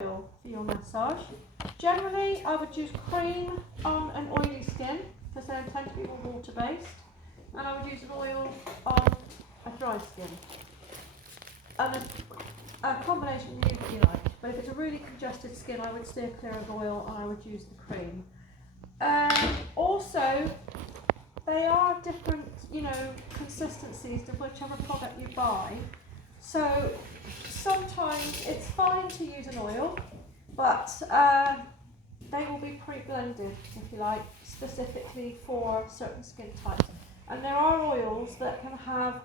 oil for your massage. Generally, I would use cream on an oily skin because they tend to be more water based, and I would use an oil on a dry skin. And a combination if you like, but if it's a really congested skin, I would steer clear of oil and I would use the cream. Also, they are different, consistencies to whichever product you buy. So sometimes it's fine to use an oil, but they will be pre-blended, if you like, specifically for certain skin types. And there are oils that can have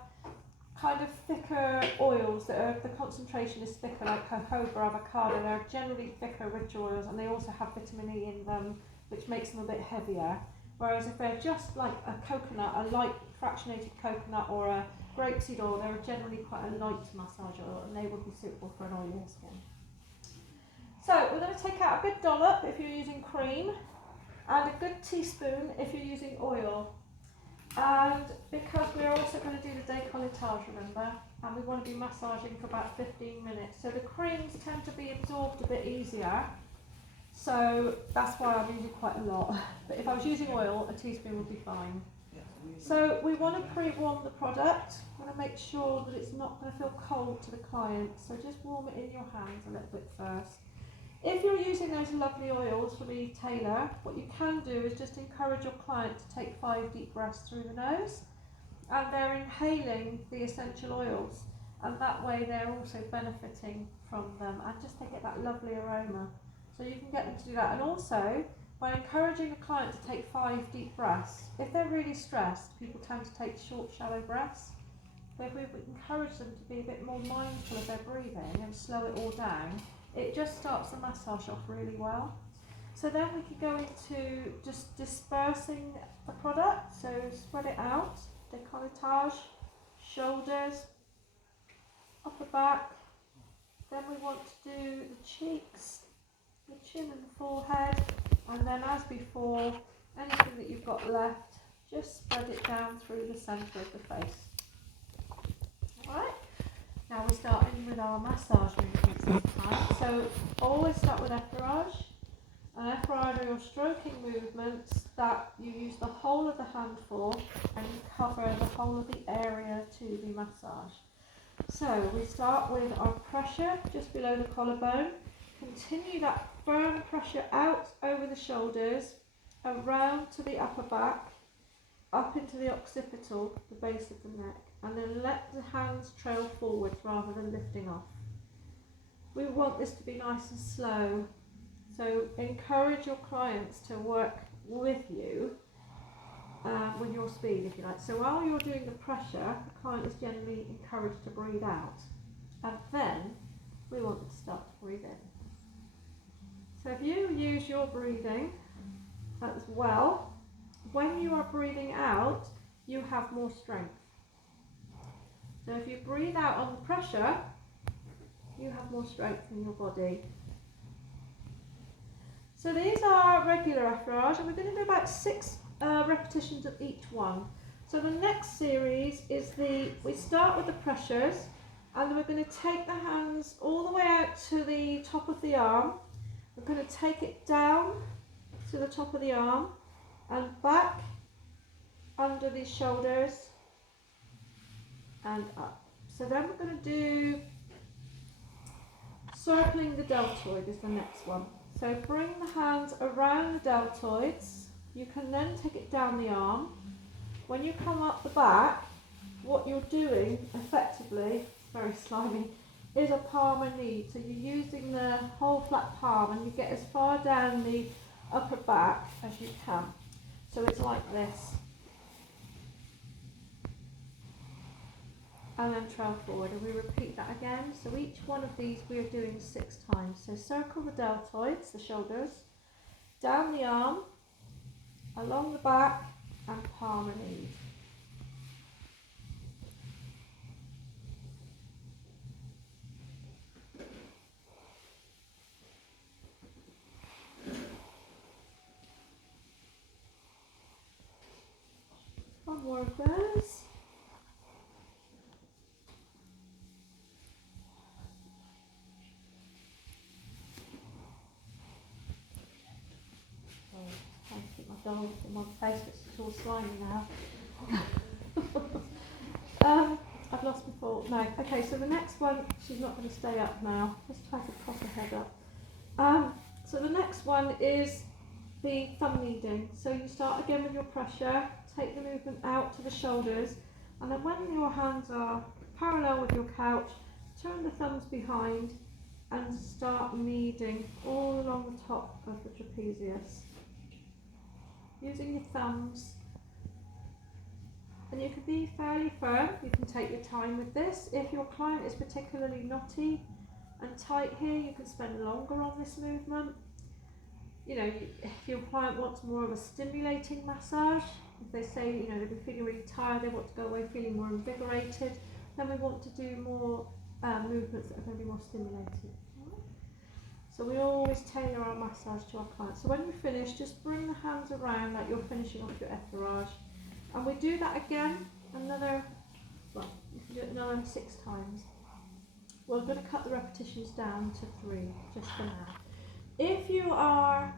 kind of thicker oils that are, the concentration is thicker, like jojoba, avocado. They're generally thicker, richer oils, and they also have vitamin E in them, which makes them a bit heavier. Whereas if they're just like a coconut, a light fractionated coconut or a grapeseed oil, they're generally quite a light massage oil, and they would be suitable for an oilier skin. So we're going to take out a good dollop if you're using cream, and a good teaspoon if you're using oil. And because we're also going to do the décolletage, remember, and we want to be massaging for about 15 minutes, so the creams tend to be absorbed a bit easier, so that's why I'm using quite a lot. But if I was using oil, a teaspoon would be fine. So we want to pre-warm the product. We want to make sure that it's not going to feel cold to the client, so just warm it in your hands a little bit first. If you're using those lovely oils from e-Tailor, what you can do is just encourage your client to take 5 deep breaths through the nose, and they're inhaling the essential oils, and that way they're also benefiting from them, and just they get that lovely aroma. So you can get them to do that. And also, by encouraging a client to take 5 deep breaths, if they're really stressed, people tend to take short, shallow breaths. But if we encourage them to be a bit more mindful of their breathing and slow it all down, it just starts the massage off really well. So then we can go into just dispersing the product. So spread it out, décolletage, shoulders, upper back. Then we want to do the cheeks, the chin and the forehead. And then as before, anything that you've got left, just spread it down through the centre of the face. Alright? Now we're starting with our massage movements this time. So always start with effleurage. And effleurage are your stroking movements that you use the whole of the hand for, and you cover the whole of the area to be massaged. So we start with our pressure just below the collarbone. Continue that firm pressure out over the shoulders, around to the upper back, up into the occipital, the base of the neck, and then let the hands trail forwards rather than lifting off. We want this to be nice and slow, so encourage your clients to work with you with your speed, if you like. So while you're doing the pressure, the client is generally encouraged to breathe out, and then we want them to start to breathe in. So if you use your breathing as well, when you are breathing out, you have more strength. So if you breathe out on the pressure, you have more strength in your body. So these are regular effleurage, and we're going to do about 6 repetitions of each one. So the next series is we start with the pressures, and then we're going to take the hands all the way out to the top of the arm. We're going to take it down to the top of the arm and back under the shoulders and up. So then we're going to do circling the deltoid is the next one. So bring the hands around the deltoids. You can then take it down the arm. When you come up the back, what you're doing effectively, very slimy, is a palm and knee. So you're using the whole flat palm and you get as far down the upper back as you can. So it's like this. And then trail forward, and we repeat that again. So each one of these we are doing 6 times. So circle the deltoids, the shoulders, down the arm, along the back, and palm and knee. One more of those. doll in one face, but it's all slimy now. I've lost my thought. No. Okay, so the next one, she's not going to stay up now. Let's try to prop her head up. So the next one is the thumb kneading. So you start again with your pressure, take the movement out to the shoulders, and then when your hands are parallel with your couch, turn the thumbs behind and start kneading all along the top of the trapezius. Using your thumbs. And you can be fairly firm, you can take your time with this. If your client is particularly knotty and tight here, you can spend longer on this movement. You know, if your client wants more of a stimulating massage, if they say, you know, they've been feeling really tired, they want to go away feeling more invigorated, then we want to do more movements that are going to be more stimulating. So we always tailor our massage to our clients. So when you finish, just bring the hands around like you're finishing off your effleurage. And we do that again, another, well, you can do it another 6 times. We're going to cut the repetitions down to 3, just for now. If you are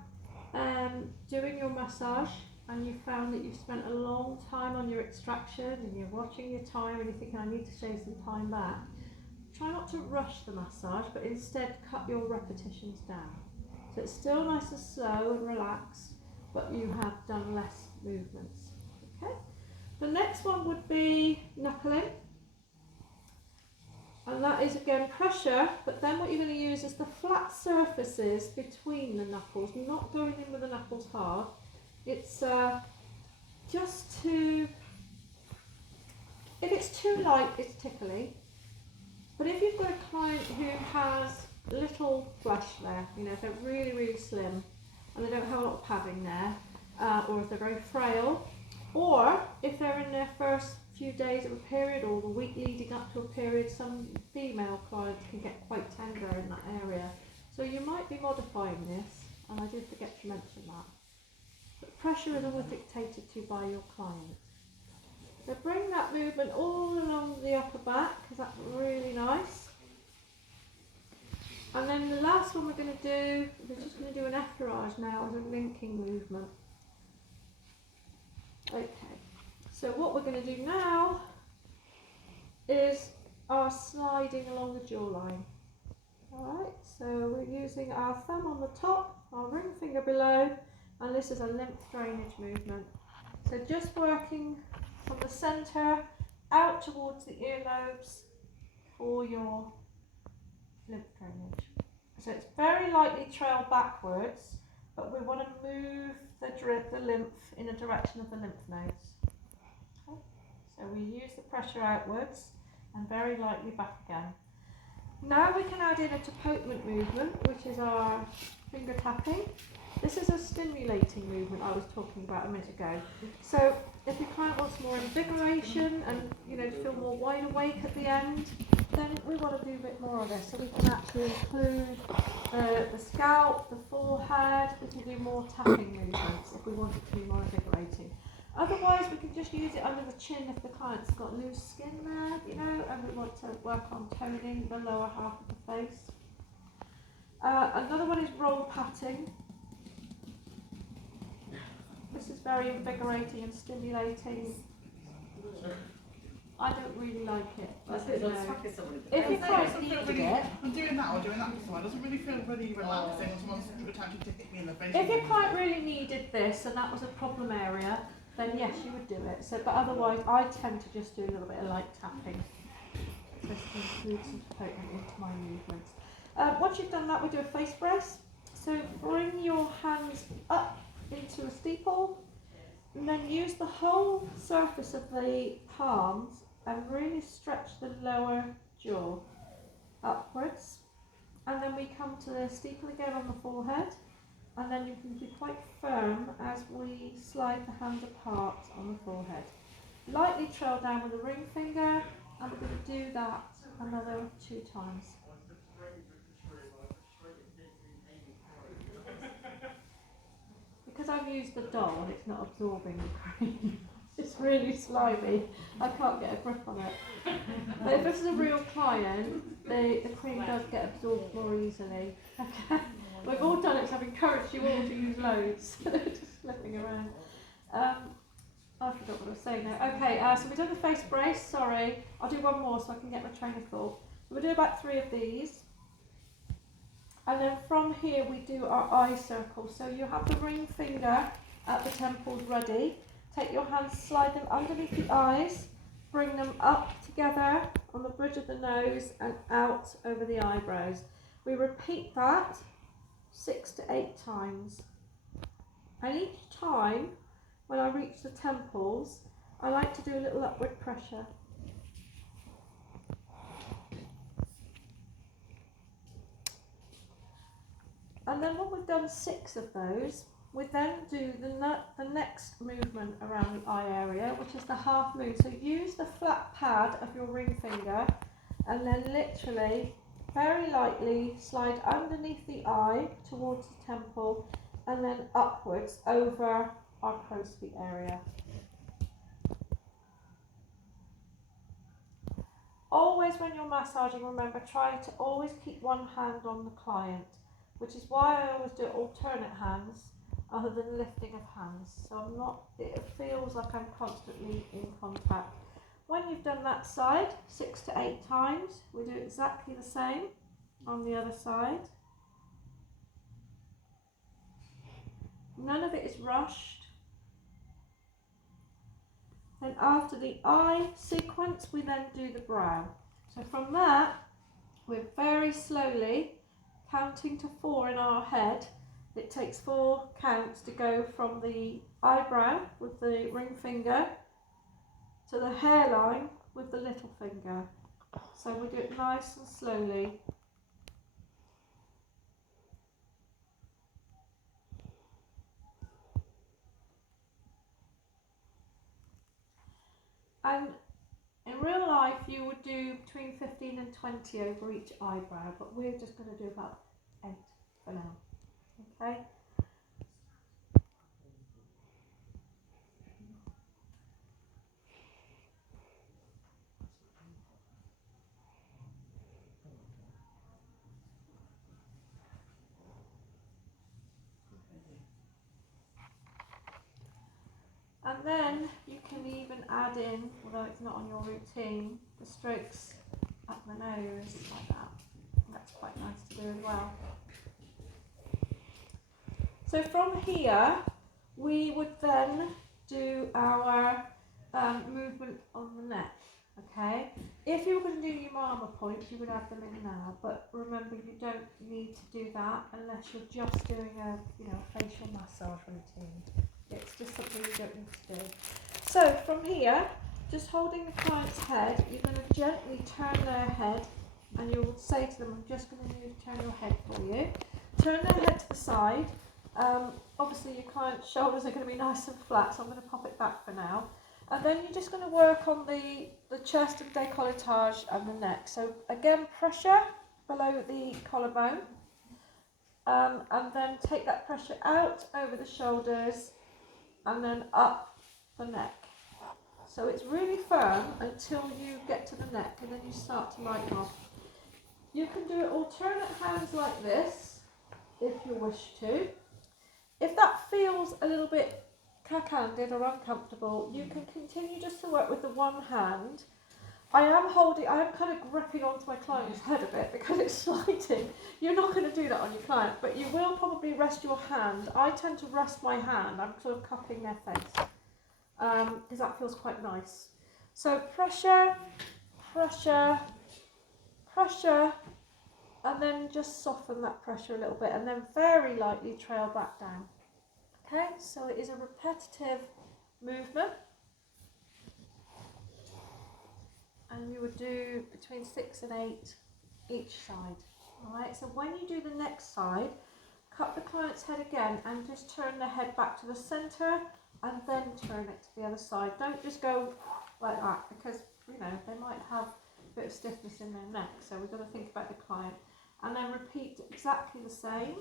doing your massage and you found that you've spent a long time on your extraction and you're watching your time and you're thinking, I need to shave some time back, try not to rush the massage, but instead cut your repetitions down. So it's still nice and slow and relaxed, but you have done less movements. Okay. The next one would be knuckling, and that is again pressure, but then what you're going to use is the flat surfaces between the knuckles, not going in with the knuckles hard. It's just to, if it's too light, it's tickly, but if you've got a client who has little flesh there, you know, if they're really, really slim and they don't have a lot of padding there, or if they're very frail, or if they're in their first few days of a period or the week leading up to a period, some female clients can get quite tender in that area. So you might be modifying this, and I did forget to mention that. But pressure is always dictated to by your client. So bring that movement all along the upper back, because that's really nice. And then the last one we're going to do, we're just going to do an effleurage now as a linking movement. Okay, so what we're going to do now is our sliding along the jawline. Alright, so we're using our thumb on the top, our ring finger below, and this is a lymph drainage movement. So just working from the centre out towards the earlobes for your lymph drainage. So it's very lightly trail backwards, but we want to move the lymph in the direction of the lymph nodes. Okay. So we use the pressure outwards and very lightly back again. Now we can add in a tapotement movement, which is our finger tapping. This is a stimulating movement I was talking about a minute ago. So if your client wants more invigoration and, you know, to feel more wide awake at the end, then we want to do a bit more of this. So we can actually include the scalp, the forehead. We can do more tapping movements if we want it to be more invigorating. Otherwise, we can just use it under the chin if the client's got loose skin there, you know, and we want to work on toning the lower half of the face. Another one is roll patting. This is very invigorating and stimulating. I don't really like it. If you try to eat it, I'm doing that or doing that before. It doesn't really feel really relaxing when someone's attempting to hit me in the face. if your client really needed this and that was a problem area, then yes, you would do it. So, but otherwise, I tend to just do a little bit of light tapping, just to include some tapotement into my movements. Once you've done that, we do a face brace. So bring your hands up into a steeple, and then use the whole surface of the palms and really stretch the lower jaw upwards. And then we come to the steeple again on the forehead, and then you can be quite firm as we slide the hands apart on the forehead. Lightly trail down with the ring finger, and we're going to do that another 2 times. Because I've used the doll and it's not absorbing the cream, it's really slimy, I can't get a grip on it. But if this is a real client, the cream does get absorbed more easily. Okay. We've all done it, so I've encouraged you all to use loads. Just flipping around. I forgot what I was saying now. Okay, so we've done the face brace, sorry. I'll do one more so I can get my train of thought. We'll do about 3 of these. And then from here we do our eye circle. So you have the ring finger at the temples ready. Take your hands, slide them underneath the eyes, bring them up together on the bridge of the nose and out over the eyebrows. We repeat that 6 to 8 times. And each time, when I reach the temples, I like to do a little upward pressure. And then when we've done 6 of those, we then do the next movement around the eye area, which is the half moon. So use the flat pad of your ring finger and then literally, very lightly, slide underneath the eye towards the temple and then upwards over our crow's feet area. Always when you're massaging, remember, try to always keep one hand on the client, which is why I always do alternate hands other than lifting of hands. So I'm not, it feels like I'm constantly in contact. When you've done that side 6 to 8 times, we do exactly the same on the other side. None of it is rushed. Then after the eye sequence, we then do the brow. So from that, we're very slowly counting to 4 in our head. It takes 4 counts to go from the eyebrow with the ring finger to the hairline with the little finger. So we do it nice and slowly. And in real life, you would do between 15 and 20 over each eyebrow, but we're just going to do about 8 for now. Okay? And then you can even add in, although it's not on your routine, the strokes up the nose like that. That's quite nice to do as well. So from here, we would then do our movement on the neck. Okay. If you were going to do your mama points, you would add them in now. But remember, you don't need to do that unless you're just doing a facial massage routine. It's just something you don't need to do. So from here, just holding the client's head, you're going to gently turn their head and you'll say to them, I'm just going to need to turn your head for you. Turn their head to the side. Obviously your client's shoulders are going to be nice and flat, so I'm going to pop it back for now. And then you're just going to work on the chest and décolletage and the neck. So again, pressure below the collarbone. And then take that pressure out over the shoulders and then up the neck. So it's really firm until you get to the neck and then you start to lighten off. You can do it alternate hands like this if you wish to. If that feels a little bit cack-handed or uncomfortable, you can continue just to work with the one hand. I am kind of gripping onto my client's head a bit because it's sliding. You're not going to do that on your client, but you will probably rest your hand. I tend to rest my hand. I'm sort of cupping their face because that feels quite nice. So pressure, pressure, pressure, and then just soften that pressure a little bit and then very lightly trail back down. Okay, so it is a repetitive movement. And you would do between 6 and 8 each side. Alright, so when you do the next side, cut the client's head again and just turn the head back to the centre and then turn it to the other side. Don't just go like that because, they might have a bit of stiffness in their neck. So we've got to think about the client. And then repeat exactly the same.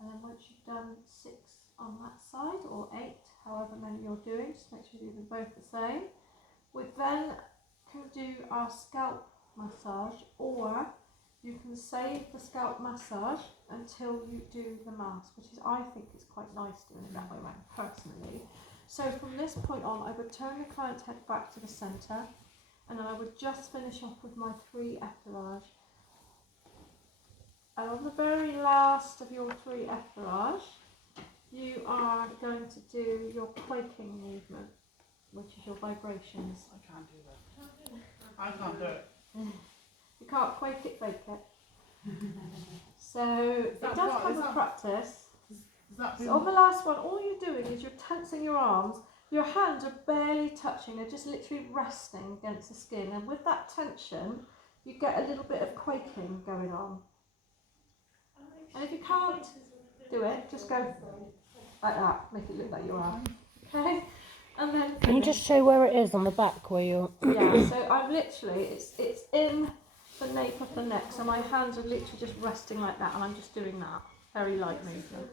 And then once once you've done 6 on that side, or 8, however many you're doing, just make sure you do them both the same. We then can do our scalp massage, or you can save the scalp massage until you do the mask, which is, I think it's quite nice doing it that way around personally. So from this point on, I would turn the client's head back to the centre, and then I would just finish off with my 3 effleurage. And on the very last of your 3 effleurage, you are going to do your quaking movement, which is your vibrations. I can't do that. I can't do it. You can't quake it, fake it. So it does come with practice. So on the last one, all you're doing is you're tensing your arms. Your hands are barely touching, they're just literally resting against the skin. And with that tension, you get a little bit of quaking going on. And if you can't do it, just go like that, make it look like you are. Okay? And then can you just show where it is on the back where you're... Yeah, so I'm literally, it's in the nape of the neck, so my hands are literally just resting like that, and I'm just doing that. Very light movement.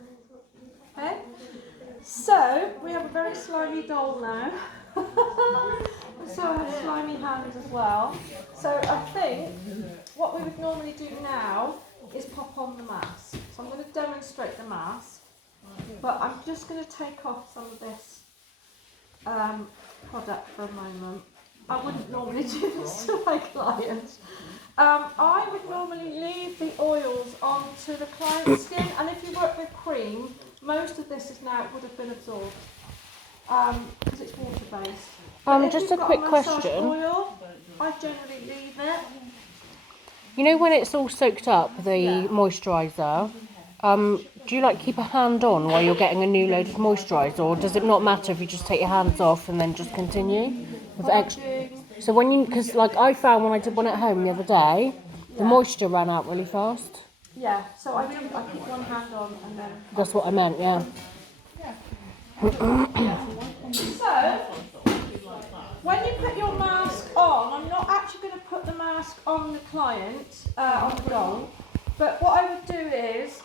Okay? So, we have a very slimy doll now. So I have slimy hands as well. So I think what we would normally do now is pop on the mask. So I'm going to demonstrate the mask, but I'm just going to take off some of this product for a moment. I wouldn't normally do this to my clients. I would normally leave the oils onto the client's skin, and if you work with cream, most of this is now would have been absorbed because it's water based. Just a quick question. Oil, I generally leave it. You know when it's all soaked up, the moisturiser, do you like keep a hand on while you're getting a new load of moisturiser, or does it not matter if you just take your hands off and then just continue with extra? So when you, because like I found when I did one at home the other day, the moisture ran out really fast. Yeah, so I keep one hand on and then... That's what I meant, yeah. So, when you put your mask on, I'm not actually going to put the mask on the client, on the doll, but what I would do is,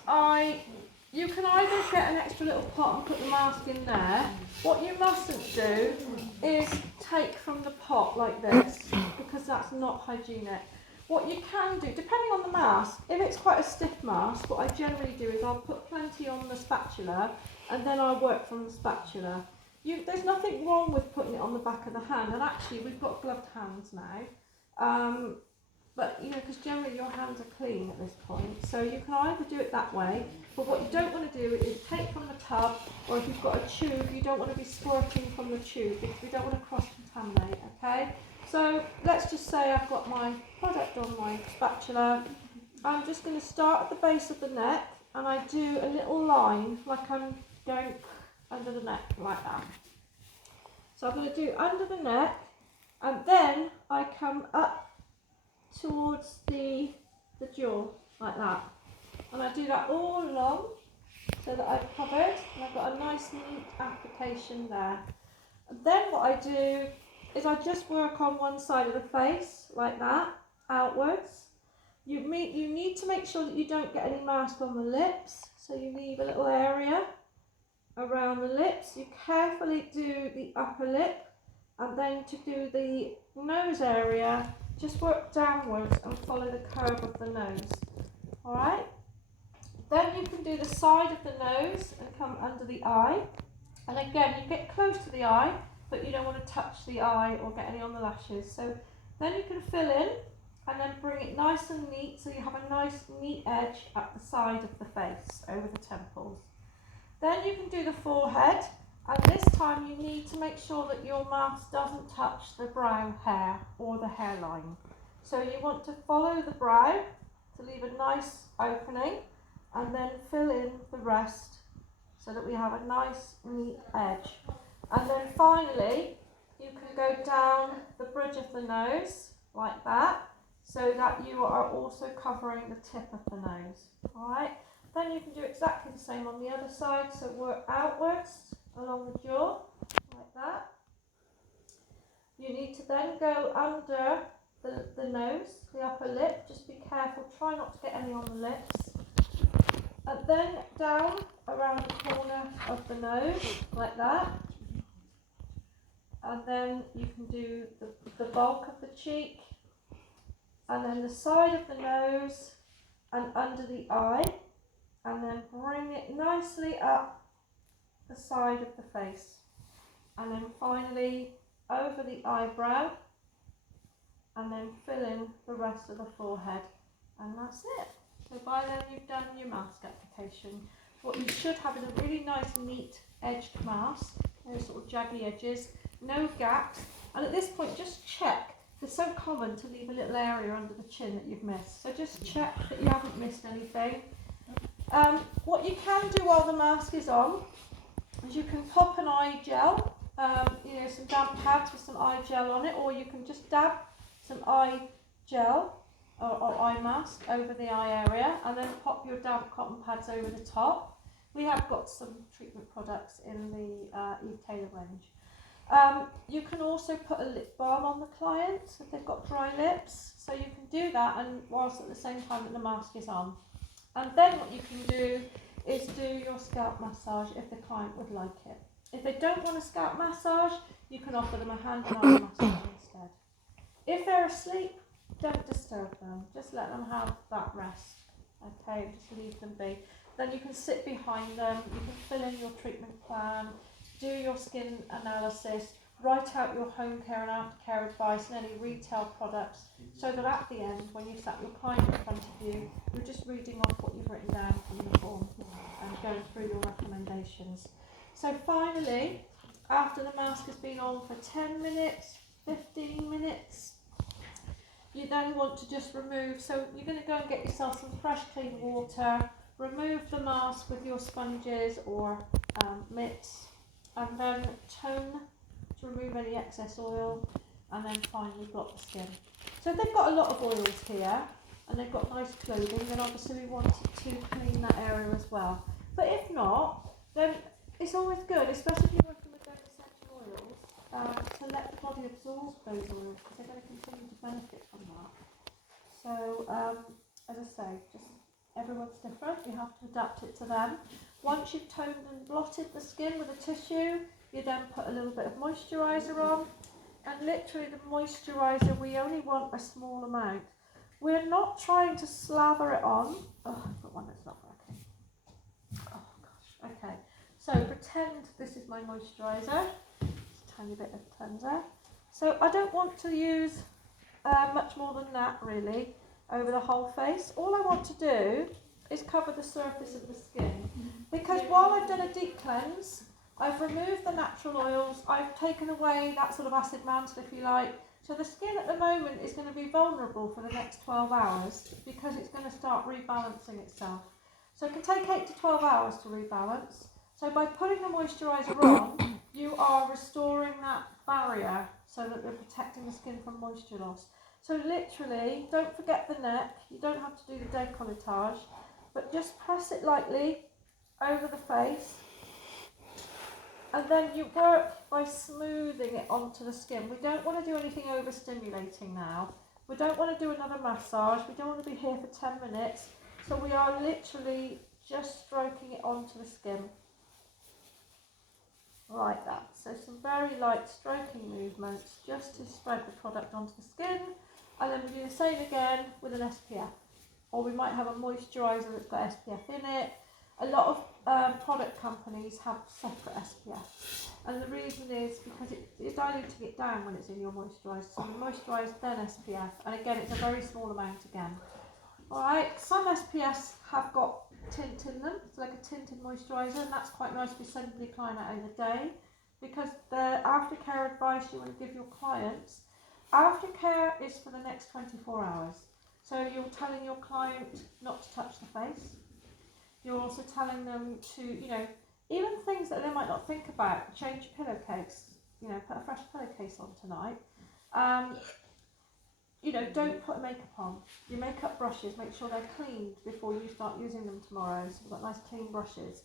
you can either get an extra little pot and put the mask in there. What you mustn't do is take from the pot like this, because that's not hygienic. What you can do, depending on the mask, if it's quite a stiff mask, what I generally do is I'll put plenty on the spatula, and then I'll work from the spatula. There's nothing wrong with putting it on the back of the hand, and actually we've got gloved hands now. But, you know, because generally your hands are clean at this point, so you can either do it that way, but what you don't want to do is take from the tub, or if you've got a tube, you don't want to be squirting from the tube, because we don't want to cross-contaminate, okay? So, let's just say I've got my product on my spatula. I'm just going to start at the base of the neck, and I do a little line, like I'm going under the neck, like that. So I'm going to do under the neck, and then I come up towards the jaw, like that. And I do that all along, so that I've covered, and I've got a nice neat application there. And then what I do is I just work on one side of the face, like that, outwards. You need to make sure that you don't get any mask on the lips, so you leave a little area around the lips. You carefully do the upper lip, and then to do the nose area, just work downwards and follow the curve of the nose. Alright? Then you can do the side of the nose and come under the eye. And again, you get close to the eye, but you don't want to touch the eye or get any on the lashes. So then you can fill in and then bring it nice and neat, so you have a nice neat edge at the side of the face, over the temples. Then you can do the forehead, and this time you need to make sure that your mask doesn't touch the brow hair or the hairline. So you want to follow the brow to leave a nice opening, and then fill in the rest so that we have a nice neat edge. And then finally, you can go down the bridge of the nose like that, so that you are also covering the tip of the nose. Alright, then you can do exactly the same on the other side, so work outwards along the jaw, like that. You need to then go under the nose, the upper lip, just be careful, try not to get any on the lips. And then down around the corner of the nose, like that. And then you can do the bulk of the cheek, and then the side of the nose, and under the eye, and then bring it nicely up the side of the face. And then finally over the eyebrow, and then fill in the rest of the forehead. And that's it. So by then you've done your mask application. What you should have is a really nice, neat edged mask, no sort of jaggy edges, no gaps. And at this point, just check. It's so common to leave a little area under the chin that you've missed. So just check that you haven't missed anything. What you can do while the mask is on is you can pop an eye gel, some damp pads with some eye gel on it, or you can just dab some eye gel or eye mask over the eye area, and then pop your damp cotton pads over the top. We have got some treatment products in the Eve Taylor range. You can also put a lip balm on the client if they've got dry lips, so you can do that, and whilst at the same time that the mask is on. And then what you can do is do your scalp massage if the client would like it. If they don't want a scalp massage, you can offer them a hand and arm massage instead. If they're asleep, don't disturb them. Just let them have that rest. Okay, just leave them be. Then you can sit behind them, you can fill in your treatment plan, do your skin analysis, write out your home care and aftercare advice and any retail products, so that at the end, when you've sat your client in front of you, you're just reading off what you've written down from the form and going through your recommendations. So finally, after the mask has been on for 10 minutes, 15 minutes, you then want to just remove, so you're going to go and get yourself some fresh clean water, remove the mask with your sponges or mitts, and then tone to remove any excess oil, and then finally blot the skin. So if they've got a lot of oils here and they've got nice clothing, then obviously we want to clean that area as well. But if not, then it's always good, especially if you're working with those essential oils, to let the body absorb those oils, because they're going to continue to benefit from that. So as I say, just everyone's different, you have to adapt it to them. Once you've toned and blotted the skin with a tissue, you then put a little bit of moisturiser on, and literally the moisturiser, we only want a small amount. We're not trying to slather it on. Oh, I've got one that's not working. Oh gosh, okay. So pretend this is my moisturiser, just a tiny bit of cleanser. So I don't want to use much more than that really over the whole face. All I want to do is cover the surface of the skin, because while I've done a deep cleanse, I've removed the natural oils, I've taken away that sort of acid mantle, if you like. So the skin at the moment is going to be vulnerable for the next 12 hours because it's going to start rebalancing itself. So it can take 8 to 12 hours to rebalance. So by putting a moisturiser on, you are restoring that barrier so that you're protecting the skin from moisture loss. So literally, don't forget the neck, you don't have to do the décolletage, but just press it lightly over the face. And then you work by smoothing it onto the skin. We don't want to do anything overstimulating now. We don't want to do another massage. We don't want to be here for 10 minutes. So we are literally just stroking it onto the skin. Like that. So some very light stroking movements just to spread the product onto the skin. And then we do the same again with an SPF. Or we might have a moisturiser that's got SPF in it. A lot of product companies have separate SPF, and the reason is because you're diluting it down when it's in your moisturiser. So you moisturise then SPF, and again it's a very small amount again. Alright, some SPFs have got tint in them, it's like a tinted moisturiser, and that's quite nice if you're sending your client out in the day, because the aftercare advice you want to give your clients, aftercare is for the next 24 hours. So you're telling your client not to touch the face. You're also telling them to, even things that they might not think about, change your pillowcase, put a fresh pillowcase on tonight. Don't put makeup on. Your makeup brushes, make sure they're cleaned before you start using them tomorrow. So you've got nice clean brushes.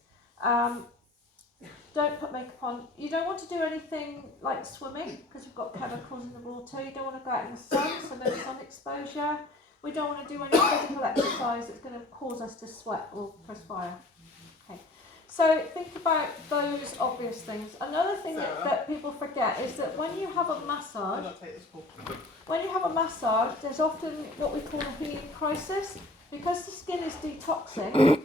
Don't put makeup on. You don't want to do anything like swimming because you've got chemicals in the water. You don't want to go out in the sun, so no sun exposure. We don't want to do any physical exercise that's going to cause us to sweat or perspire. Okay. So think about those obvious things. Another thing Sarah. that people forget is that when you have a I'll massage, not take this call. there's often what we call a healing crisis. Because the skin is detoxing,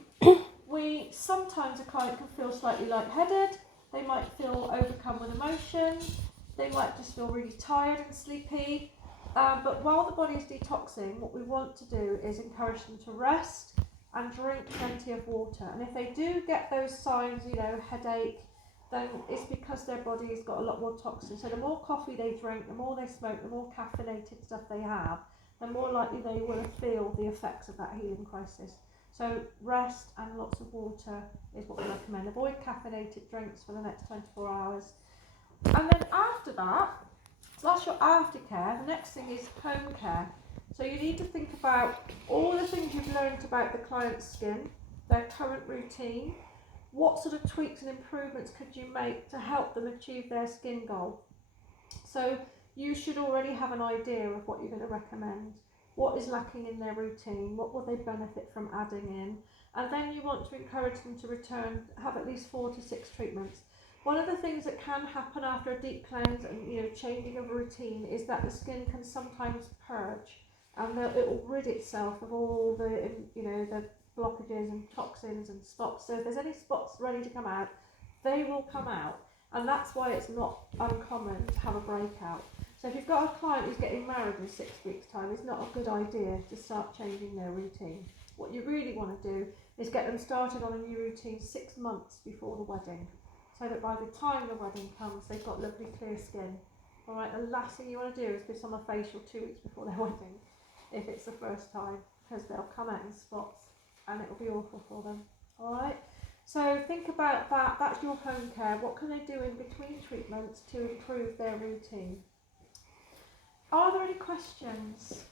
sometimes a client can feel slightly lightheaded, they might feel overcome with emotion, they might just feel really tired and sleepy. But while the body is detoxing, what we want to do is encourage them to rest and drink plenty of water. And if they do get those signs, headache, then it's because their body has got a lot more toxins. So the more coffee they drink, the more they smoke, the more caffeinated stuff they have, the more likely they will feel the effects of that healing crisis. So rest and lots of water is what we recommend. Avoid caffeinated drinks for the next 24 hours. And then after that, so that's your aftercare. The next thing is home care. So you need to think about all the things you've learned about the client's skin, their current routine. What sort of tweaks and improvements could you make to help them achieve their skin goal? So you should already have an idea of what you're going to recommend. What is lacking in their routine? What will they benefit from adding in? And then you want to encourage them to have at least 4 to 6 treatments. One of the things that can happen after a deep cleanse and changing of a routine is that the skin can sometimes purge, and it will rid itself of all the the blockages and toxins and spots. So if there's any spots ready to come out, they will come out, and that's why it's not uncommon to have a breakout. So if you've got a client who's getting married in 6 weeks' time, it's not a good idea to start changing their routine. What you really want to do is get them started on a new routine 6 months before the wedding, so that by the time the wedding comes, they've got lovely clear skin. All right, the last thing you want to do is put on a facial 2 weeks before their wedding, if it's the first time, because they'll come out in spots and it will be awful for them. All right, so think about that. That's your home care. What can they do in between treatments to improve their routine? Are there any questions?